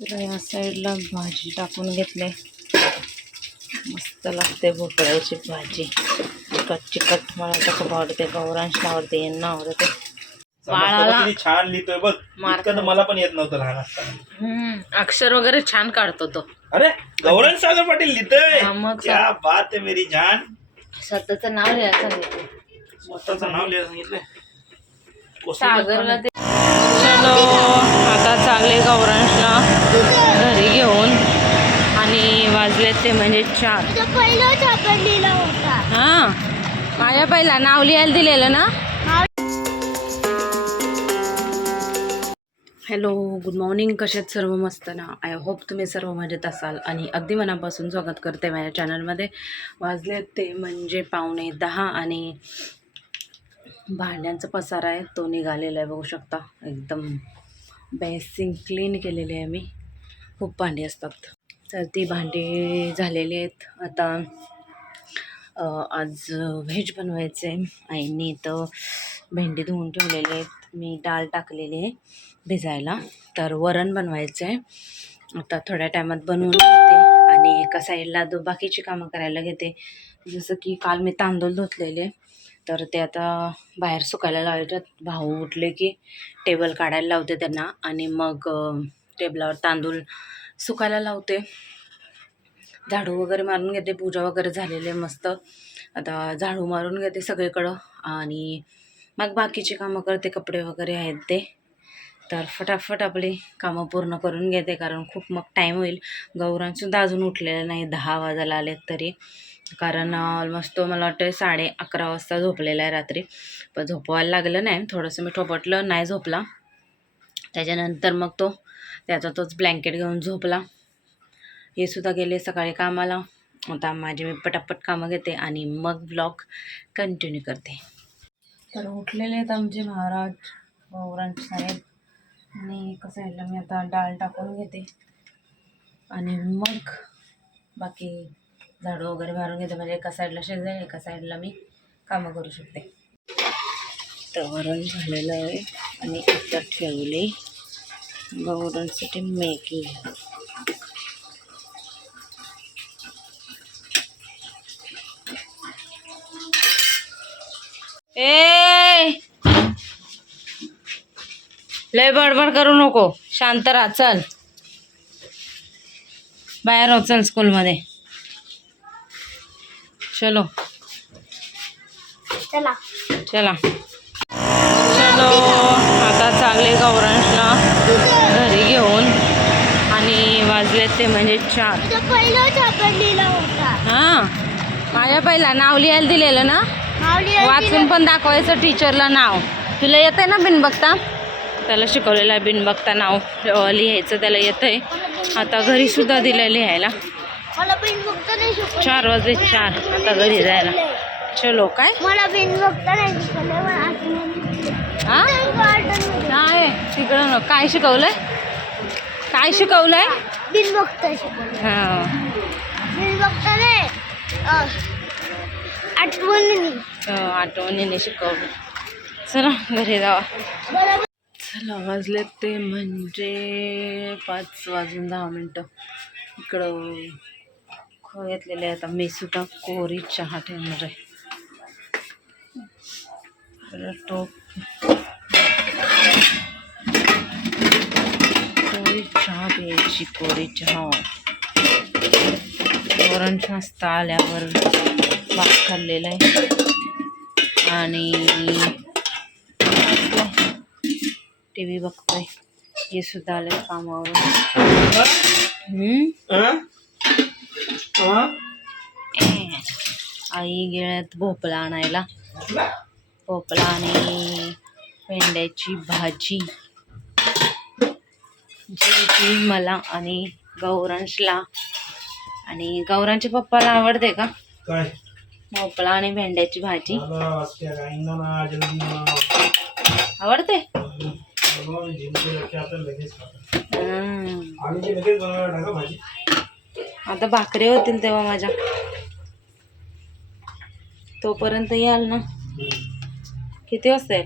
तर या साईडला भाजी टाकून घेतले. मस्त लागते भोपळ्याची भाजी. चिकट चिकट मला तर खूप आवडते. गौरांशला आवडते यांना आवडते. बाळाला छान लिहितोय बघ. मार्क इतकं तर मला पण येत नव्हतं लहान असताना. हम्म, अक्षर वगैरे छान काढतो तो. अरे गौरव सागर पाटील लिहितोय. मग क्या? बात आहे मेरी जान. स्वतःचं नाव लिहायचं नाही स्वतःचं नाव लिहायला सांगितलंय. सागरला ते चलो आता चालले गौरांशला. घरी घेऊन आणि वाजले ते म्हणजे चार. पहिलं सापडलेला होता. हा. माझ्या पहिला नाव लिहायला दिलेलं ना? हॅलो गुड मॉर्निंग कशात सर्व मस्त ना? आय होप तुम्ही सर्व मजेत असाल आणि अगदी मनापासून स्वागत करते माझ्या चॅनलमध्ये वाजले ते म्हणजे पावणे दहा आणि भांड्यांचा पसारा आहे तो निघालेला आहे बघू शकता. एकदम बेसिंग क्लीन केलेली आहे मी. खूप भांडी असतात. तर ती भांडी झालेली आहेत. आता आज व्हेज बनवायचं आहे. आईने तर भेंडी धुवून ठेवलेली आहेत. मी डाळ टाकलेली आहे भिजायला. तर वरण बनवायचं आहे. आता थोड्या टायमात बनवून घेते आणि एका साईडला दो बाकीची कामं करायला घेते. जसं की काल मी तांदूळ धुतलेले तर ते आता बाहेर सुकायला लावायच्यात भाऊ उठले की टेबल काढायला लावते त्यांना आणि मग टेबलावर तांदूळ सुकायला लावते. झाडू वगैरे मारून घेते पूजा वगैरे झालेली आहे मस्त. आता झाडू मारून घेते सगळीकडं आणि मग बाकीची कामं करते कपडे वगैरे आहेत ते. तर फटाफट आपली कामं पूर्ण करून घेते कारण खूप मग टाईम होईल. गौरांसुद्धा अजून उठलेलं नाही दहा वाजायला आलेत तरी. कारण ऑलमोस्ट तो मला वाटतं साडे अकरा वाजता झोपलेला आहे रात्री. पण झोपवायला लागलं नाही थोडंसं मी ठोपटलं नाही झोपला. त्याच्यानंतर मग तो त्याचा तोच ब्लँकेट घेऊन झोपला. हे सुद्धा गेले सकाळी कामाला. आता माझी मी पटापट कामं घेते आणि मग ब्लॉग कंटिन्यू करते. तर उठलेले आहेत आमचे महाराज गौरांज साहेब. आणि एका साईडला मी आता डाळ टाकून घेते. आणि मग बाकी झाडू वगैरे मारून घेते. म्हणजे एका साईडला शेजारी एका साईडला मी कामं करू शकते. तर वरण झालेलं आहे आणि आता ठेवले. गौरांसाठी मॅगी. ए! लय बडबड करू नको. शांत राहा चल. बाहेर हो चल स्कूलमध्ये. चलो. चला. चला. चलो. आता चालले गौरांशला. वाजले ते म्हणजे चार. तो पहिलं सापडलेला होता. हां. माझ्या पहिला. नाव लिहायला दिलेलं ना? वाचून पण दाखवायचं टीचरला नाव. तुला येतं आहे ना बिन बघता त्याला शिकवलेलं आहे बिन बघता नाव लिहायचं त्याला येतं आहे आता घरी सुद्धा दिलं लिहायला. नाही शिकवलं. चार वाजले चार. आता घरी जायला. चलो काय? मला बिन बघता नाही हां तिकडं न काय शिकवलंय? काय शिकवलंय? बिन बघता शिकवलं हां नाही आठवणीने आठवणीने शिकवलं. चला घरी जावा. चला वाजले ते म्हणजे पाच वाजून दहा मिनटं. इकडं खो घेतलेले आता मी सुद्धा कोरी चहा ठेवणार आहे. कोरी चहा प्यायची कोरी चहा वरण मस्त आल्यावर भात खाल्लेला आहे. आणि टी व्ही बघतोय. हे सुद्धा आले कामावरून. आई गेल्यात भोपळा आणायला. भोपळा आणि भेंड्याची भाजी. जी की मला आणि गौरांशला. आणि गौरांच्या पप्पाला आवडते का? काय? भोपळा आणि भेंड्याची भाजी. आवडते ते आता भाकरी होतील तेव्हा माझ्या. तोपर्यंत याल ना? किती वाजता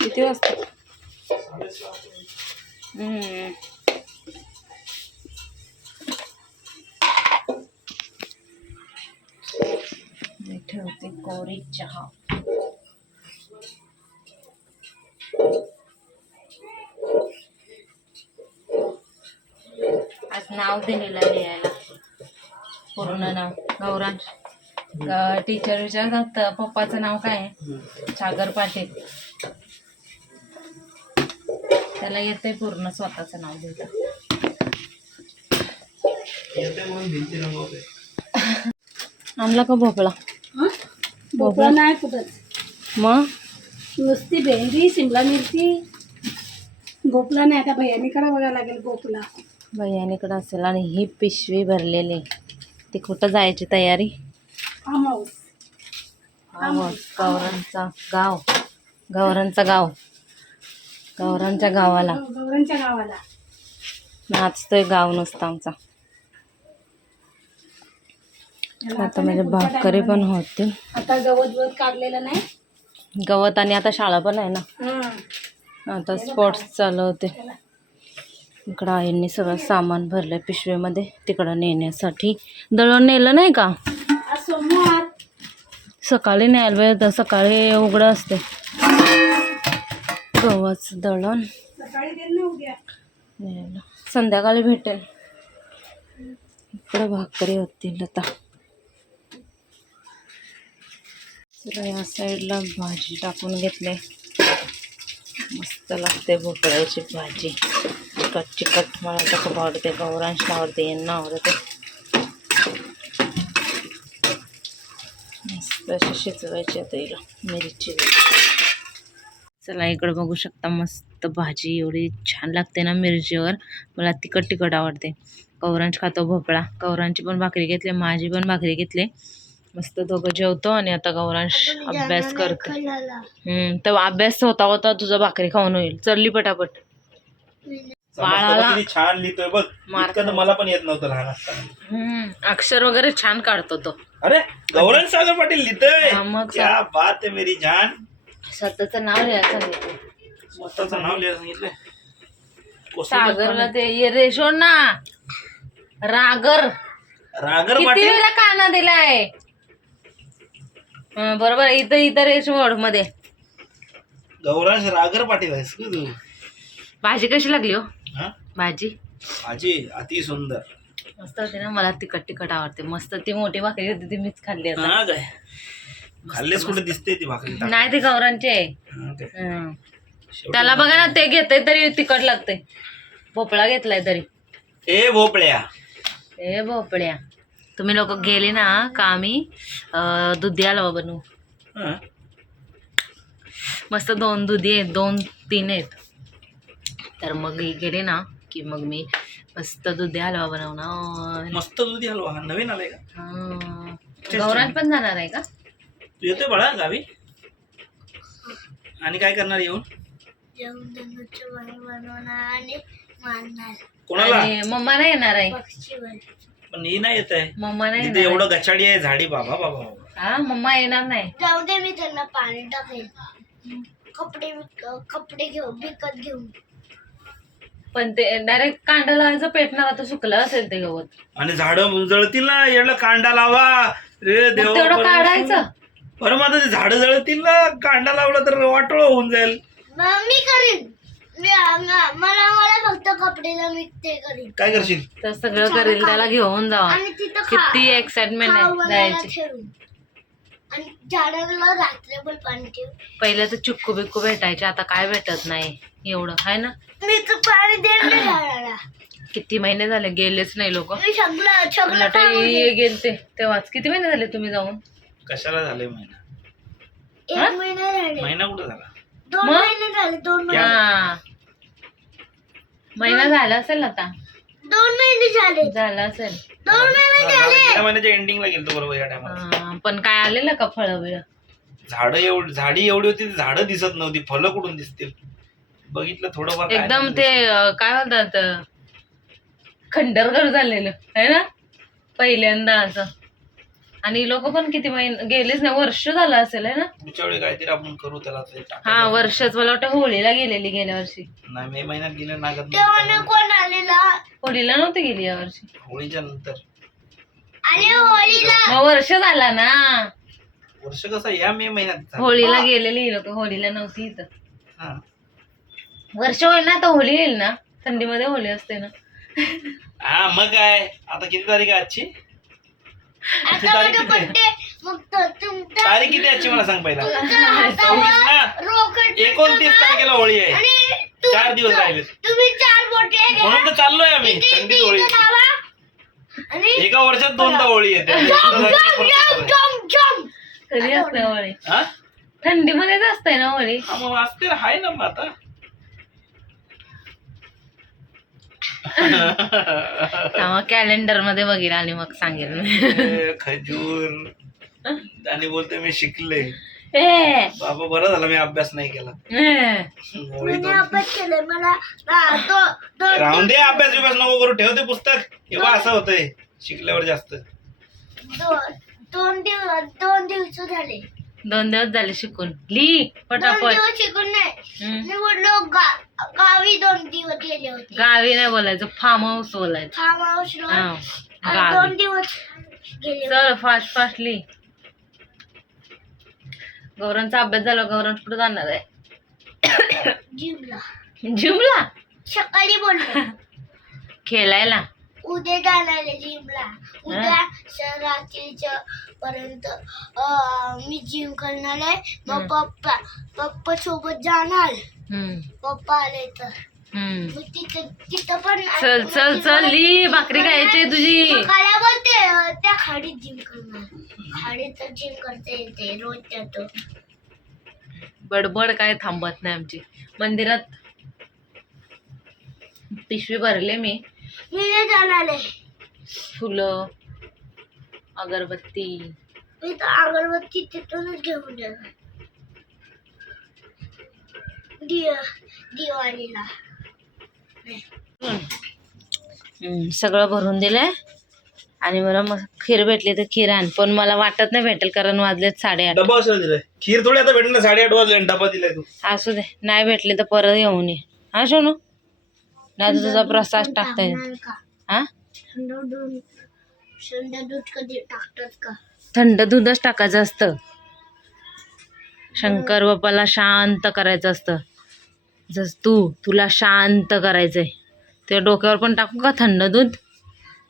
किती वाजता? ठेवते कोरी चहा. आज नाव दिलेलं लिहायला पूर्ण नाव. गौरांश. टीचर विचारतात पप्पाचं नाव काय आहे? सागर पाटील. त्याला येतंय पूर्ण स्वतःचं नाव रंगवते आणला का भोपळा? भोपळा नाही कुठंच. मग? नुसती भेंडी शिमला मिरची. भोपळा नाही आता भैयानीकडे बघायला लागेल भोपळा. भैयानीकडे असेल आणि ही पिशवी भरलेली ती कुठं जायची तयारी? हो, गौरांचा गाव. गौरांचा गाव. गौरांच्या गावाला. गौरांच्या गावाला. नाचतोय गाव नुसतं आमचा. आता म्हणजे भाकरी पण होतील. आता गवत गवत काढलेलं नाही. गवत आणि आता शाळा पण आहे ना. हं. आता स्पोर्ट्स चालू होते. इकडं आईंनी सगळं सामान भरलंय पिशवीमध्ये. तिकडं नेण्यासाठी. दळण नेलं नाही का? सकाळी न्यायला वेळ होता. सकाळी उघडं असते गव्हाचं दळण. संध्याकाळी भेटेल. इकडे भाकरी होतील आता. या साईडला भाजी टाकून घेतले. मस्त लागते भोपळ्याची भाजी. चिकट चिकट. मला तर खूप आवडते. गौरांशला आवडते. यांना आवडते. मस्त अशी शिजवायची आता हिला. मिरची चला इकडे बघू शकता मस्त भाजी एवढी छान लागते ना मिरचीवर. मला तिखट तिखट आवडते. कवरांच खातो भोपळा. कवरांची पण भाकरी घेतली माझी पण भाकरी घेतली. मस्त दोघं जेवतो आणि आता गौरांश अभ्यास करतो. हम्म तर अभ्यास होता होता तुझा भाकरी खाऊन होईल. चलली पटापट. बाळाला- छान लिहितोय बघ. मला पण येत नव्हतं लहान असताना. अक्षर वगैरे छान काढतो तो. अरे गौरव सागर पाटील लिहितोय. मग बात आहे मेरी जान. स्वतःचं नाव लिहायचं सांगितलं. स्वतःचं नाव लिहायला सांगितलंय कोसळलं सागरला ते ये रे सोड ना. रागर. रागर किती वेळा काना दिलाय? हं, बरोबर इथं इथं रेश वडमध्ये. गौरांश रागर पाटील आहेस का तू? भाजी कशी लागली हो? हा? भाजी. माझी अति सुंदर. मस्त होती ना मला तिखट तिखट आवडते. मस्त ती मोठी भाकरी होती ती मीच खाल्ली आता. खाल्लेच कुठे दिसते ती भाकरी. नाही ते गौरांचे हा. हं. शेवटी त्याला बघा ना ते घेते तरी तिखट लागते भोपळा घेतलाय तरी. ए भोपळ्या. ए भोपळ्या. तुम्ही लोक गेले ना का आम्ही अं, दुधी हलवा बनवू? हा. मस्त दोन दुधी आहेत दोन तीन आहेत. तर मग हे गेले ना की मग मी मस्त दुधी हलवा बनवणार. मस्त दुधी हलवा हा नवीन आलाय का? हा. गौरांत पण जाणार आहे का? तू येतोय बाळा गावी? आणि काय करणार येऊन? बनवणार आणि मारणार. कोणाला? आणि मम्मा नाही येणार आहे. पक्षीवर पण ही नाही येत आहे. मम्मा नाही तिथे येणार एवढं गचाडी आहे झाडी बाबा बाबा बाबा. आहे. हा मम्मा येणार नाही. जाऊ दे मी त्यांना पाणी टाकेल कपडे विक कपडे घेऊ विकत घेऊ पण ते डायरेक्ट कांदा लावायचं पेटणार आता सुकलं असेल ते गवत. आणि झाडं जळतील ना एवढं कांडा लावा. रे मग तेवढं देवा काढायचं. बरं मग आता ते झाडं जळतील ना कांडा लावला तर वाटोळ होऊन जाईल. मग मी करीन. मी म- मला मला फक्त कपडेला मी ते करीन. काय करशील? तर सगळं करेल त्याला घेऊन जावा. आणि तिथं खा- किती एक्साइटमेंट आहे बनायला जायची. ठेवून. आणि झाडाला रात्रभर पाणी ठेवून. पहिले तर चिक्कू बिक्कू भेटायचे आता काय भेटत नाही? एवढं आहे ना? मी तर पाणी देईन ना झाडाला. किती महिने झाले गेलेच नाही लोक. मी सगळं. गेलते तेव्हाच. किती महिने झाले तुम्ही जाऊन? कशाला झालंय महिना? एक महिना झाले. महिना कुठं झाला? दोन मग? महिने झाले दोन महिने. हा महिना झाला असेल आता? दोन महिने झाले. झाला असेल. दोन महिने हा, झाले. गेल्या महिन्याच्या एंडिंगला गेलतो बरोबर या टायमाला हा, पण काय आलेलं का फळ बिळ? झाडं एवढी झाडी एवढी होती ती झाडं दिसत नव्हती फळं कुठून दिसतील? बघितलं थोडंफार काय एकदम नाही. ते अं, काय म्हणतात अं, खंडरगर झालेलं आहे ना? पहिल्यांदा असं. आणि लोक पण किती महिने गेलेच नाही. वर्ष झालं असेल ना? पुढच्या वेळी काहीतरी आपण करू त्याला ते हा. वर्षच. मला वाटतं होळीला गेलेली गेल्या वर्षी. नाही मे महिन्यात गेले नागत तेव्हा ना कोण आलेला होळीला नव्हती गेली या वर्षी. होळीच्या नंतर. आले होळीला. मग वर्ष झाला ना. वर्ष कसं या मे महिन्यात झालं. होळीला गेलेली ही लोक. होळीला नव्हती इथं. हा. वर्ष होईल ना आता होळी येईल ना. थंडीमध्ये होळी असते ना. हा मग काय? आता किती तारीख आहे आजची? तारीख किती? तारीख आजची मला सांग पहिला? सव्वीस ना? एकोणतीस तारखेला होळी आहे. चार दिवस राहिले. तुम्ही चार बोटे घ्या. म्हणून तर चाललोय आम्ही. थंडीत होळी. इथं लावा. आणि एका वर्षात दोनदा होळी येते. जम जम कधी असते होळी? हा? थंडीमध्येच असते ना होळी? हा, मग असते ना, आहे ना मग आता. तेव्हा कॅलेंडरमध्ये बघील आणि मग सांगेल ए, खजूर. आणि बोलते मी शिकले. ए, बाबा बरं झालं मी अभ्यास नाही केला. ए. मला राहून दे अभ्यास बिभ्यास नको करू ठेव ते पुस्तक. तेव्हा असं होतंय शिकल्यावर जास्त. दो- दोन दिवस दोन दिवस झाले. दोन दिवस झाले शिकून. ली दोन पटापट. दिवस शिकून नाही. हम्म. मी बोललो गा- गावी. होते. गावी नाही बोलायचं फार्म हाऊस बोलायचं. फार्म हाऊस हा, गावी. दोन दिवस गेले चल फास्ट फास्ट ली गौरांचा अभ्यास झाला गौरांच कुठे जाणार आहे? जिमला. जिमला? सकाळी बोललो. खेळायला? उद्या जाणार आहे जिमला. उद्या स- रात्रीच्या पर्यंत अं, मी जिम करणार आहे. मग. पप्पा पप्पा सोबत जाणार. हम्म, पप्पा आले तर. तिथं पण चल चल चल ली भाकरी खायची तुझी. बोलते त्या खाडीत जिम करणार. खाडीत तर जिम करता येते रोज जातो. बडबड काय थांबत नाही आमची. मंदिरात पिशवी भरले मी. मी नाही जाणार आहे. फुलं अगरबत्ती. मी तर अगरबत्ती तिथूनच घेऊन जाणार. दिव दिवाळीला. सगळं भरून दिलंय. आणि मला मग खीर भेटली तर खीर आण. पण मला वाटत नाही भेटेल कारण वाजलेत साडेआठ. डबा असं दिलाय खीर थोडी आता भेटेल ना साडेआठ वाजले आणि डबा दिलाय तू. असू दे. नाही भेटली तर परत येऊन ये. हा सोनू नाही तर तुझा प्रसाद टाकता येईल. हा? थंड दूध थंड दूध कधी टाकतात का थंड दूधच टाकायचं असतं. शंकर बाप्पाला शांत करायचं असतं. जस तू तुला शांत करायचंय. ते डोक्यावर पण टाकू का थंड दूध?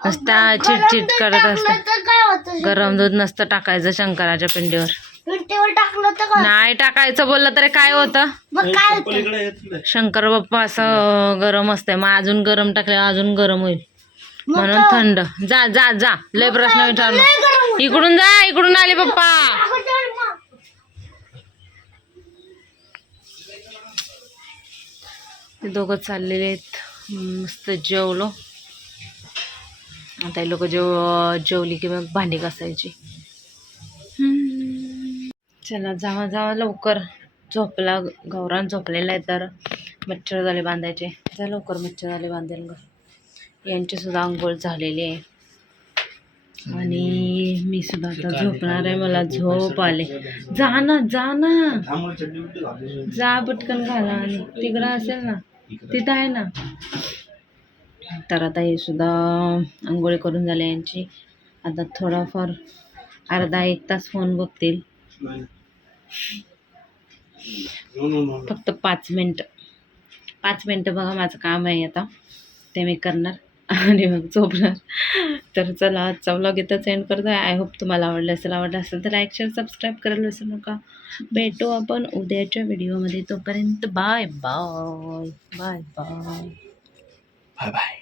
नुसता चिटचिट करत असतं. तर काय होतं गरम दूध नसतं टाकायचं शंकराच्या पिंडीवर. पिंटेवर टाकलं तर काय? नाही टाकायचं बोललं तरी काय होतं. शंकर बाप्पा असं गरम असतंय. मग अजून गरम टाकल्यावर अजून गरम होईल. म्हणून थंड. जा जा जा. लय प्रश्न विचारलो. इकडून जा इकडून आले पप्पा ते दोघं चाललेले आहेत. मस्त जेवलो. आता लोक जेव जेवली की मग भांडी घासायची. चला जावा जावा लवकर. झोपला गौरान झोपलेला आहे तर. मच्छर झाले बांधायचे. जा लवकर मच्छर झाले बांधेल ग. यांची सुद्धा आंघोळ झालेली आहे. आणि मी सुद्धा आता झोपणार आहे. मला झोप आले. जा ना जा ना. जा पटकन घाला आणि तिकडं असेल ना. तिथं आहे ना. तर आता हे सुद्धा आंघोळी करून झाले यांची. आता थोडाफार अर्धा एक तास फोन बघतील. फक्त पाच मिनटं. पाच मिनटं बघा माझं काम आहे आता. ते मी करणार आणि मग झोपणार. तर चला आजचा व्लॉग इथं सेंड करतो आय होप तुम्हाला आवडलं असेल आवडलं असेल तर लाईक शेअर सबस्क्राईब करायला विसरू नका. भेटू आपण उद्याच्या व्हिडिओमध्ये तोपर्यंत bye bye bye bye bye bye